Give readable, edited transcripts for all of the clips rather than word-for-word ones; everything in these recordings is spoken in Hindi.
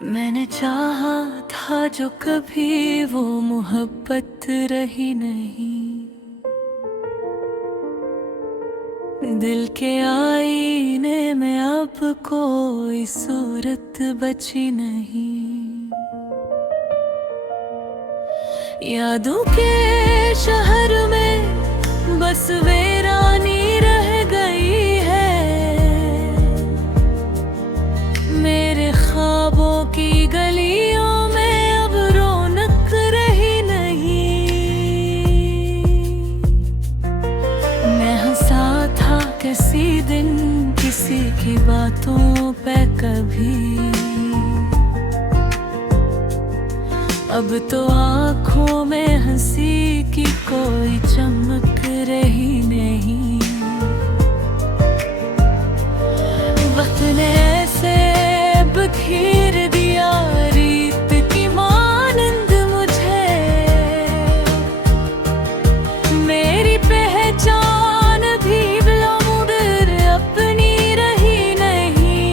मैंने चाहा था जो कभी वो मोहब्बत रही नहीं। दिल के आईने में अब कोई सूरत बची नहीं। यादों के शहर में बस वीरानी रह गई है। मेरे ख्वाबों की गलियों में अब रौनक रही नहीं। मैं हंसा था किसी दिन किसी की बातों पे कभी, अब तो आँखों में हंसी की कोई चमक रही नहीं। वक्त ने ऐसे बखेर दिया रीत की मानंद मुझे। मेरी पहचान भी बिलामुदर अपनी रही नहीं।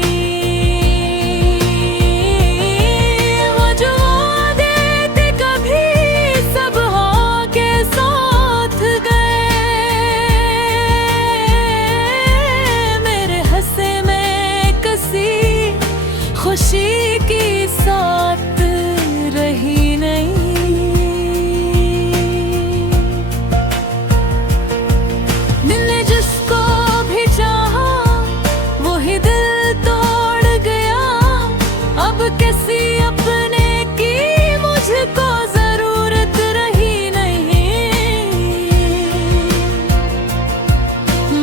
वो जो वादे थे कभी सब हाँ के साथ गए। मेरे हंसे में कसी खुशी की साथ रही नहीं। दिल ने जिसको भी चाहा वही दिल तोड़ गया। अब किसी अपने की मुझको जरूरत रही नहीं।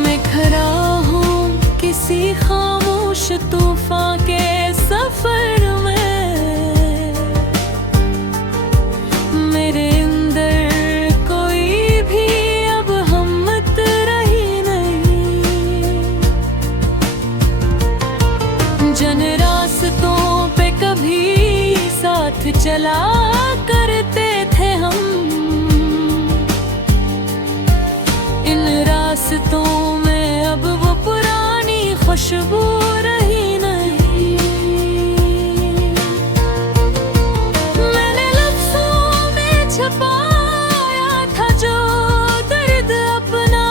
मैं खड़ा हूँ किसी खामोश तूफान के सफर में। मेरे अंदर कोई भी अब हिम्मत रही नहीं। जन रास्तों पे कभी साथ चला करते थे हम। इन रास्तों में अब वो पुरानी खुशबू रही नहीं। मैंने लफ्ज़ों में छुपाया था जो दर्द अपना,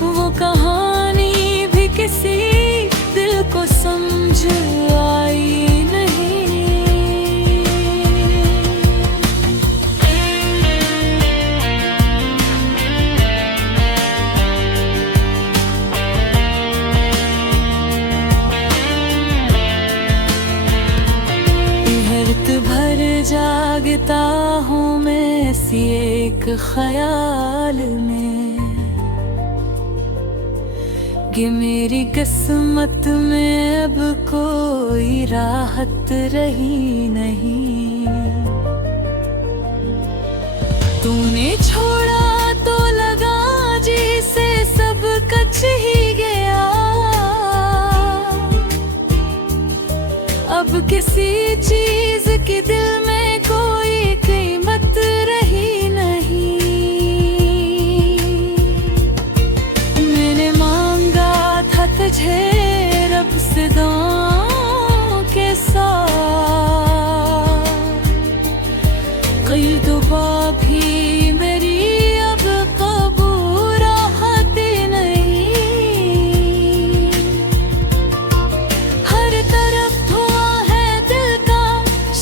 वो कहानी भी किसी दिल को समझ आई नहीं। रात भर जागता हूँ मैं ऐसी एक ख्याल में कि मेरी किस्मत में अब कोई राहत रही नहीं। तूने छोड़ा तो लगा जैसे सब कच ही गया। अब किसी चीज की दिल में कोई कीमत रही नहीं। मैंने मांगा था तुझे रब से दुआओं के साथ। कई दुआ भी मेरी अब कबूल आती नहीं। हर तरफ धुआं है दिल का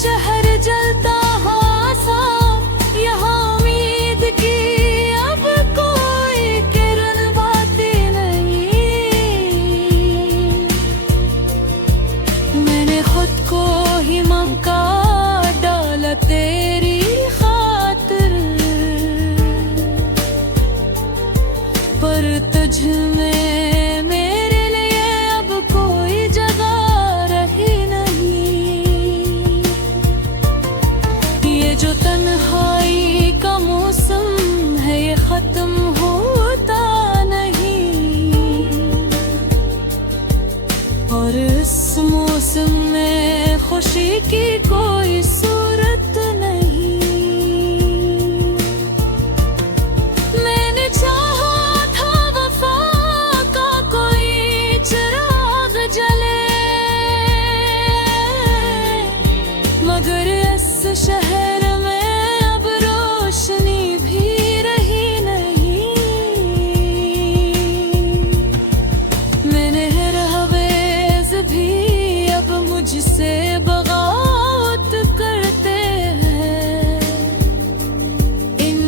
शहर जलता हासा। यहाँ उम्मीद की अब कोई किरण बाती नहीं। मैंने खुद को ही मौका डाला तेरी खातिर, पर तुझ में मेरे लिए अब कोई जगह रही नहीं। ये जो तन्हाई का मौसम है ये खत्म होता नहीं। और इस मौसम में खुशी की कोई सूरत नहीं। मैंने चाहा था वफा का कोई चिराग जले।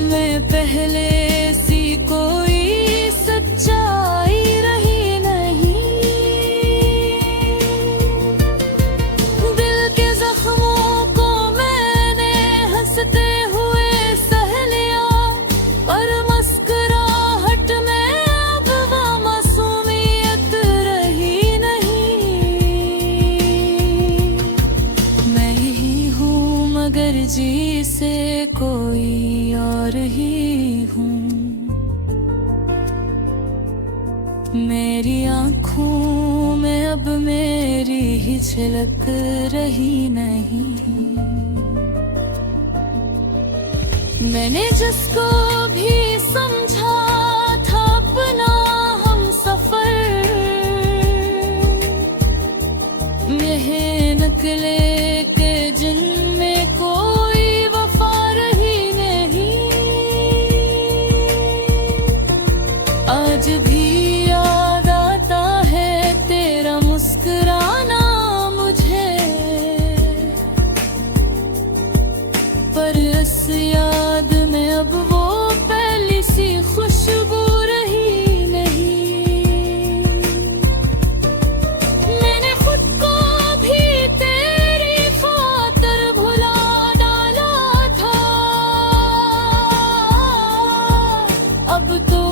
में पहले सी कोई सच्चाई रही नहीं। दिल के जख्मों को मैंने हंसते हुए सह लिया, पर मुस्कुराहट में अब वो मासूमियत रही नहीं। मैं ही हूँ मगर जी से कोई और ही हूँ। मेरी आँखों में अब मेरी ही झलक रही नहीं। मैंने जिसको भी समझा था अपना हम सफर, यह निकले के जिनमें कोई वफा रही नहीं। आज भी याद आता है तेरा मुस्कुराना मुझे, पर इस याद में अब वो पहली सी खुशबू रही नहीं। मैंने खुद को भी तेरी खातिर भुला डाला था, अब तो